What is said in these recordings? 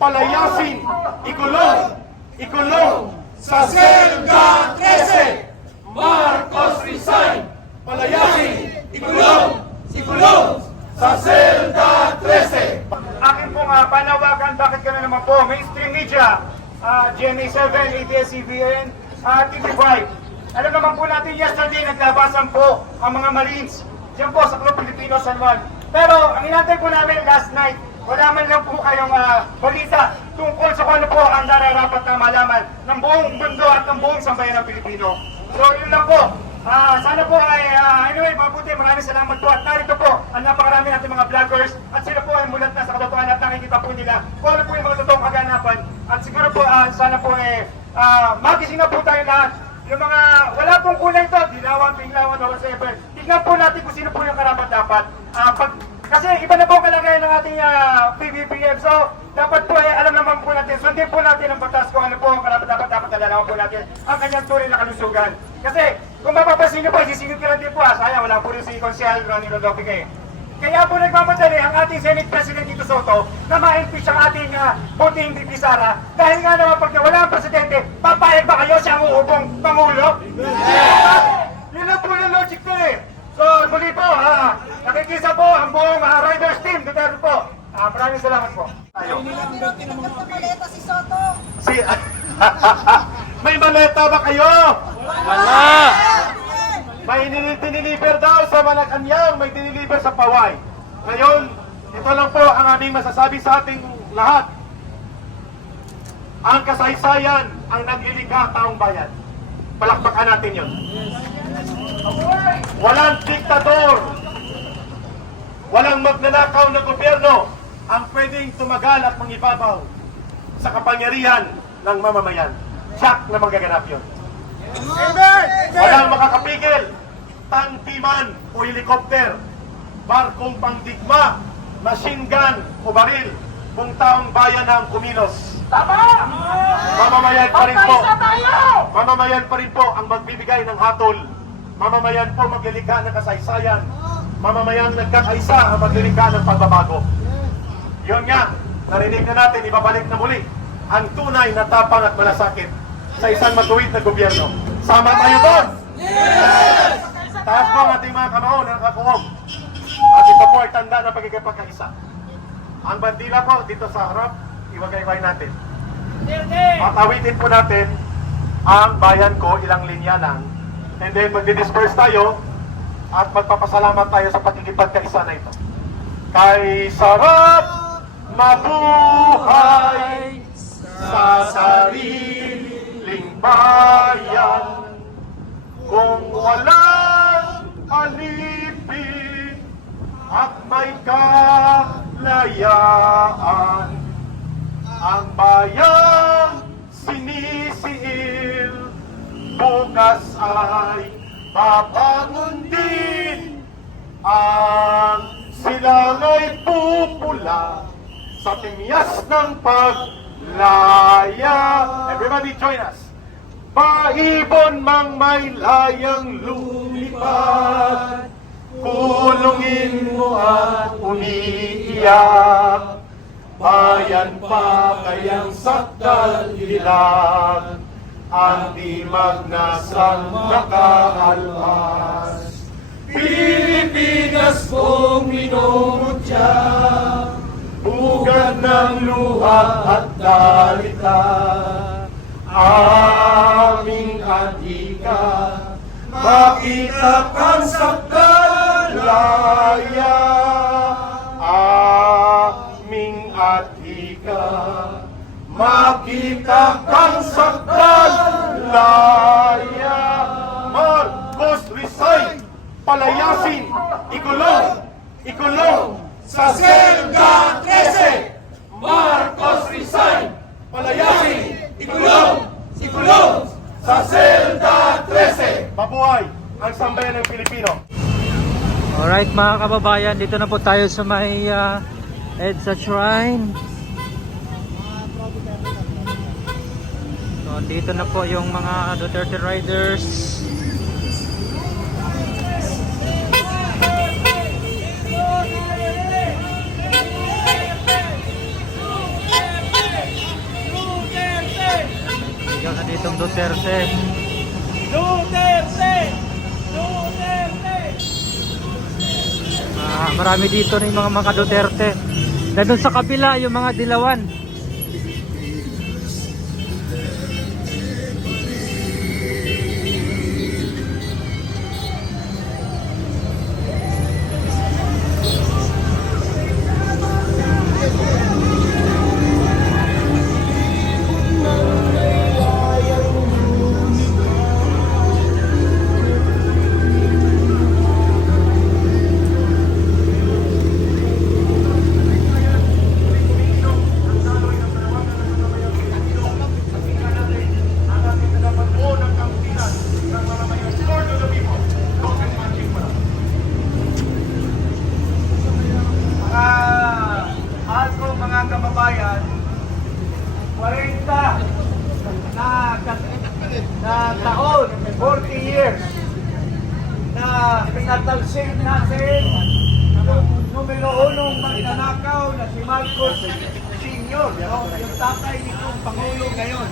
palayasin, ikulong sa Selga 13. Marcos resign, palayasin, ikulong sa Selga 13. Akin pong panawagan, bakit gano'n naman po, mainstream media, GMA7, ABS-CBN, TV5. Alam naman po natin yesterday, naglabasan po ang mga Marines diyan po sa Club Pilipino San Juan. Pero ang inantay po namin last night, wala man lang po kayong balita tungkol sa kung ano po ang nararapat na malaman ng buong mundo at ng buong sambayan ng Pilipino. So yun lang po. Sana po ay, anyway, mabuti, maraming salamat po. At narito po ang napakarami natin mga vloggers at sila po ay mulat na sa katotohanan at nakikita po nila kung ano po yung mga totoong kaganapan. At siguro po, sana po magising na po tayo lahat. Yung mga wala pong kulay ito, dilawan, pinglawan, or whatever. Tingnan po natin kung sino po yung karapat-dapat. Kasi iba na po ang kalagayan ng ating PBBM. So, dapat po alam naman po natin, sundin po natin ang batas kung ano po ang karapat-dapat, dapat alalaman po natin ang kanyang tunay na kalusugan. Kasi, kung mapapansin nyo po, isisingit ko lang din po, sayang, wala po rin si Consihal Ronnie Rodopique. Kaya po nagmamadali ang ating Senate President Tito Soto na ma-impeach ang ating puting VP Sara. Dahil nga naman pag wala ang presidente, papayag ba kayo siyang uubong Pangulo? Yes! Yun lang po yung logic ko eh. So muli po, nakikisa po ang buong Riders team. Duterte po. Maraming salamat po. Maleta si Soto. May maleta ba kayo? Wala! May diniliver daw sa Malacanang, may diniliver sa Paway. Ngayon, ito lang po ang aming masasabi sa ating lahat. Ang kasaysayan ang naglilikha taong bayan. Palakpakan natin yun. Walang diktador, walang magnanakaw na gobyerno ang pwedeng tumagal at mangibabaw sa kapangyarihan ng mamamayan. Siyak na magaganap yun. Walang makakapigil, tangki man o helikopter, barkong pangdigma, machine gun o baril, kung taong bayan ang kumilos. Mamamayan pa rin po. Mamamayan pa rin po ang magbibigay ng hatol. Mamamayan po maglilikha ng kasaysayan. Mamamayan nagkakaisa ang maglilikha ng pagbabago. Yun nga, narinig na natin, ibabalik na muli ang tunay na tapang at malasakit sa isang matuwid na gobyerno. Sama tayo doon! Yes! Taas po ang ating mga kamao na nakakuhog. At ito po ay tanda ng pagkikipagkaisa. Ang bandila po dito sa harap, iwagay-way natin. Patawitin po natin ang bayan ko, ilang linya lang. And then magdi-disperse tayo at magpapasalamat tayo sa pagkikipagkaisa na ito. Kay sarap mabuhay sa sariling bayan, kung walang alipin at may kalayaan, ang bayan sinisiil, bukas ay babangon din, ang silangoy pupula sa timyas ng paglaya. Everybody join us. Paibon mang may layang lumipad, kulungin mo at umiiyak, bayan pa kayang sakdal ilag, ang di magnasang nakaalpas. Pilipinas kong minumutya, bugad ng luha at dalita, aming adhika, makita kang sakdalaya, aming adhika, makita kang sakdalaya. Marcos resign, palayasin, ikulong sa Selga 13. Marcos resign, palayasin, ikulong sa Selga 13. Mabuhay ang sambayan ng Pilipino. Alright mga kababayan, dito na po tayo sa may EDSA Shrine. So, dito na po yung mga Duterte Riders. Duterte. Marami dito na yung mga Duterte. Na doon sa kabila yung mga dilawan. Ako mga kababayan, 40 na taon, 40 years na pinatalsik natin yung numero unong magnanakaw na si Marcos Sr. Yung tatay nitong Pangulo ngayon.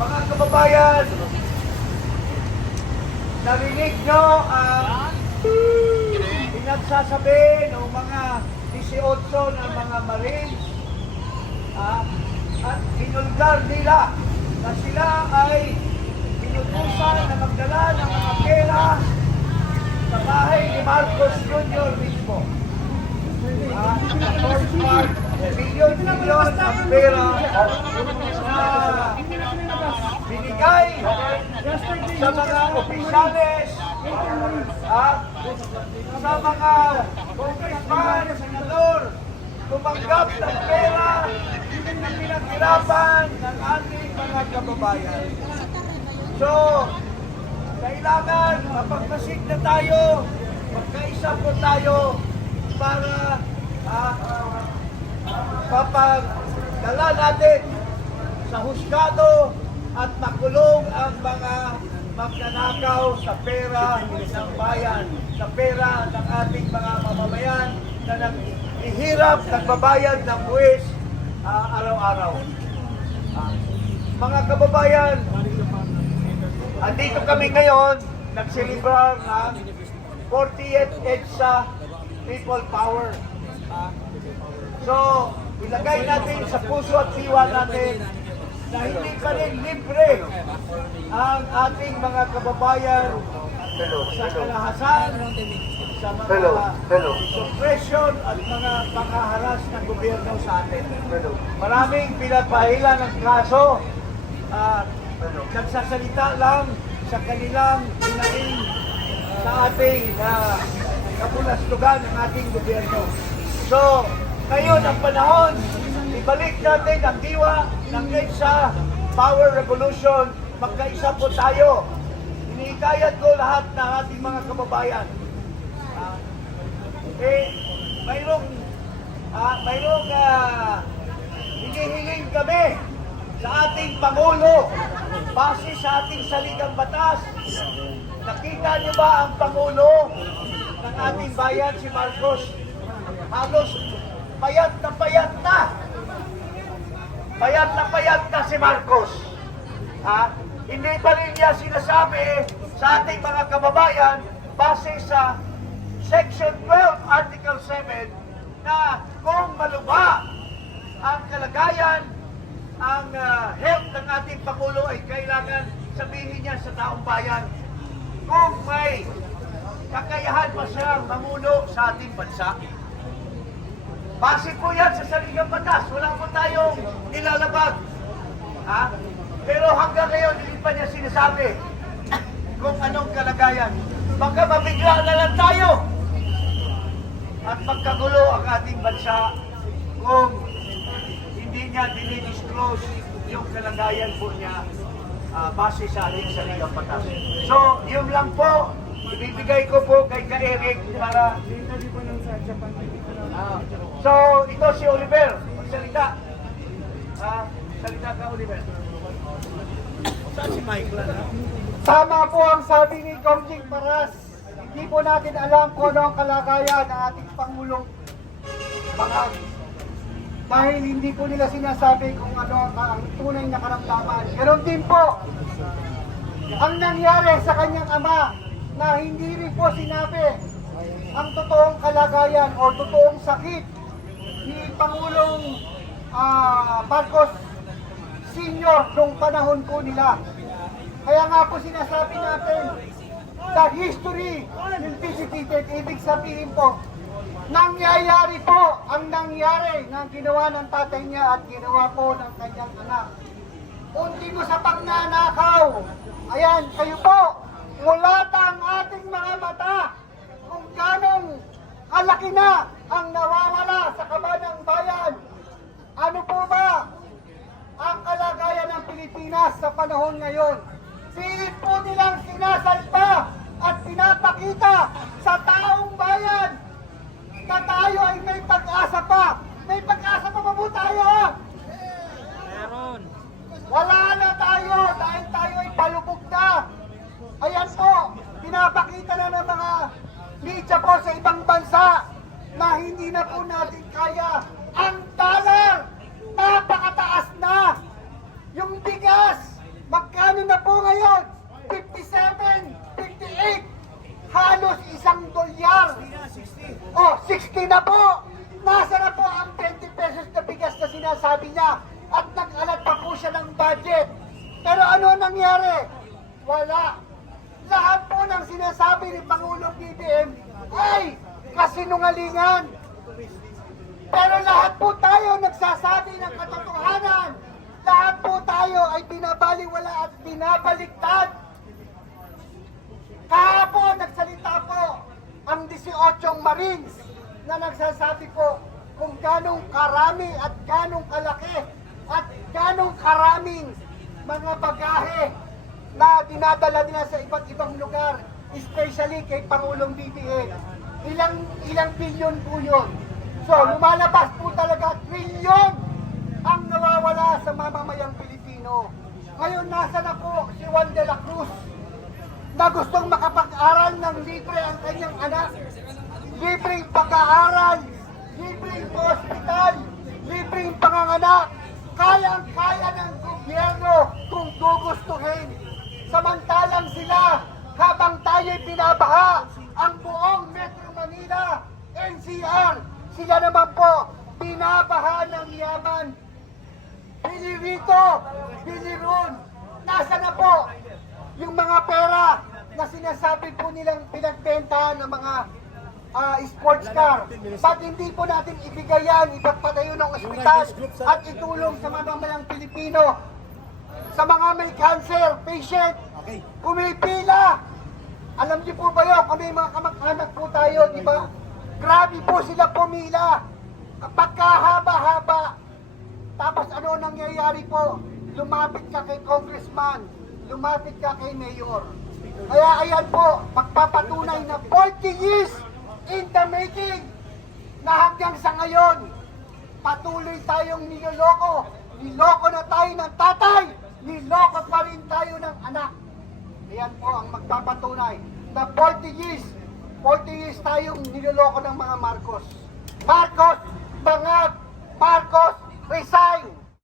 Mga kababayan, narinig nyo ang pinagsasabi ng mga 18 na mga Marines at binulgar nila na sila ay pinutusan na magdala ng mga pera sa bahay ni Marcos Jr. mismo. First part, milyon-milyon ang pera na binigay sa mga opisyales sa mga congressman, senador, tumanggap ng pera na pinaghirapan ng ating mga kababayan. So, kailangan mapagmasig na tayo, magkaisa po tayo para mapagdala natin sa husgado at makulong ang mga magnanakaw sa pera ng bayan, sa pera ng ating mga mamamayan na naghihirap, nagbabayad ng buwis araw-araw. Mga kababayan, andito kami ngayon, nagsilibrar ng 40th EDSA People Power. So, ilagay natin sa puso at diwa natin na hindi pa rin libre ang ating mga kababayan sa kalahasan, sa mga suppression at mga panghaharas ng gobyerno sa atin. Maraming pinapahila ng kaso, nagsasalita lang sa kanilang hinaing sa ating kapulastugan ng ating gobyerno. So, ngayon ang panahon, ibalik natin ang diwa ng EDSA Power Revolution. Magkaisa po tayo. Inikayat ko lahat ng ating mga kababayan. Mayroong hinihiling kami sa ating Pangulo base sa ating saligang batas. Nakita niyo ba ang Pangulo ng ating bayan, si Marcos? Halos payat na payat na. Payat na payat na si Marcos. Hindi pa rin niya sinasabi sa ating mga kababayan base sa Section 12, Article 7 na kung malubha ang kalagayan, ang health ng ating Pangulo ay kailangan sabihin niya sa taong bayan kung may kakayahan pa siyang mamuno sa ating bansa. Base po yan sa saligang batas. Wala po tayong nilalabag. Pero hanggang ngayon, hindi pa niya sinasabi kung anong kalagayan. Baka mabigla na lang tayo at magkagulo ang ating bansa kung hindi niya dinidisclose yung kalagayan po niya base sa ating saligang batas. So, yun lang po. Ibibigay ko po kay Ka-Eric para... So, ito si Oliver. Magsalita. Salita ka, Oliver. Saan si Michael? Tama po ang sabi ni Conjing Paras. Hindi po natin alam kung ano ang kalagayan ng ating Pangulong. Mga dahil hindi po nila sinasabi kung ano ang tunay na karamdaman. Ganon din po ang nangyari sa kanyang ama na hindi rin po sinabi ang totoong kalagayan o totoong sakit ni Pangulong Marcos Sr. nung panahon po nila. Kaya nga po sinasabi natin, the history will be repeated. Ibig sabihin po, nangyayari po ang nangyari ng ginawa ng tatay niya at ginawa po ng kanyang anak. Unti mo sa pagnanakaw. Ayan, kayo po, mulat ang ating mga mata kung ganong kalaki na ang nawawala sa kabanang bayan. Ano po ba ang kalagayan ng Pilipinas sa panahon ngayon? Pilit po nilang sinasalpa at pinapakita sa taong bayan na tayo ay may pag-asa pa. May pag-asa pa po tayo. Meron. Wala na tayo dahil tayo ay palubog na. Ayan po, pinapakita na ng mga media po sa ibang bansa na hindi na po natin kaya. Ang dollar, napakataas na. Yung bigas, magkano na po ngayon? 57, 58, halos $1. Oh, 60 na po. Nasa na po ang 20 pesos na bigas na sinasabi niya at nag-alat pa po siya ng budget. Pero ano nangyari? Wala. Lahat po ng sinasabi ni Pangulong BBM ay kasinungalingan. Pero lahat po tayo nagsasabi ng katotohanan. Lahat po tayo ay binabaliwala at binabaliktad. Kahapon nagsalita po ang 18 Marines na nagsasabi po kung ganong karami at ganong kalaki at ganong karaming mga bagahe na dinadala nila sa iba't ibang lugar, especially kay Pangulong BBM. Ilang bilyon po yun. So, lumalabas po talaga trilyon ang nawawala sa mamamayang Pilipino. Ngayon, nasa na po si Juan de la Cruz na gustong makapag-aral ng libre ang kanyang anak. Libreng pag-aaral, libreng hospital, libreng panganganak. Kayang-kaya ng gobyerno kung gugustuhin. Samantalang sila, habang tayo'y binabaha, ang buong Metro Manila, NCR, sila naman po, binabaha ng yaman. Bili rito, bili ron. Nasa na po yung mga pera na sinasabi po nilang pinagbentahan ng mga sports car. Ba't hindi po natin ibigay yan, ipagpatayo ng ospital at itulong sa mamamayang Pilipino, sa mga may cancer patient, pumipila. Alam niyo po ba yun, kung may mga kamag-anak po tayo, di ba? Grabe po sila pumila. Pagkahaba-haba. Tapos ano nangyayari po? Lumapit ka kay congressman, lumapit ka kay mayor. Kaya ayan po, magpapatunay na 40 years in the making na hanggang sa ngayon, patuloy tayong niloloko. Niloko na tayo ng tatay, niloko pa rin tayo ng anak. Ayan po ang magpapatunay na 40 years tayong niloloko ng mga Marcos. Marcos, bangag! Marcos, resign!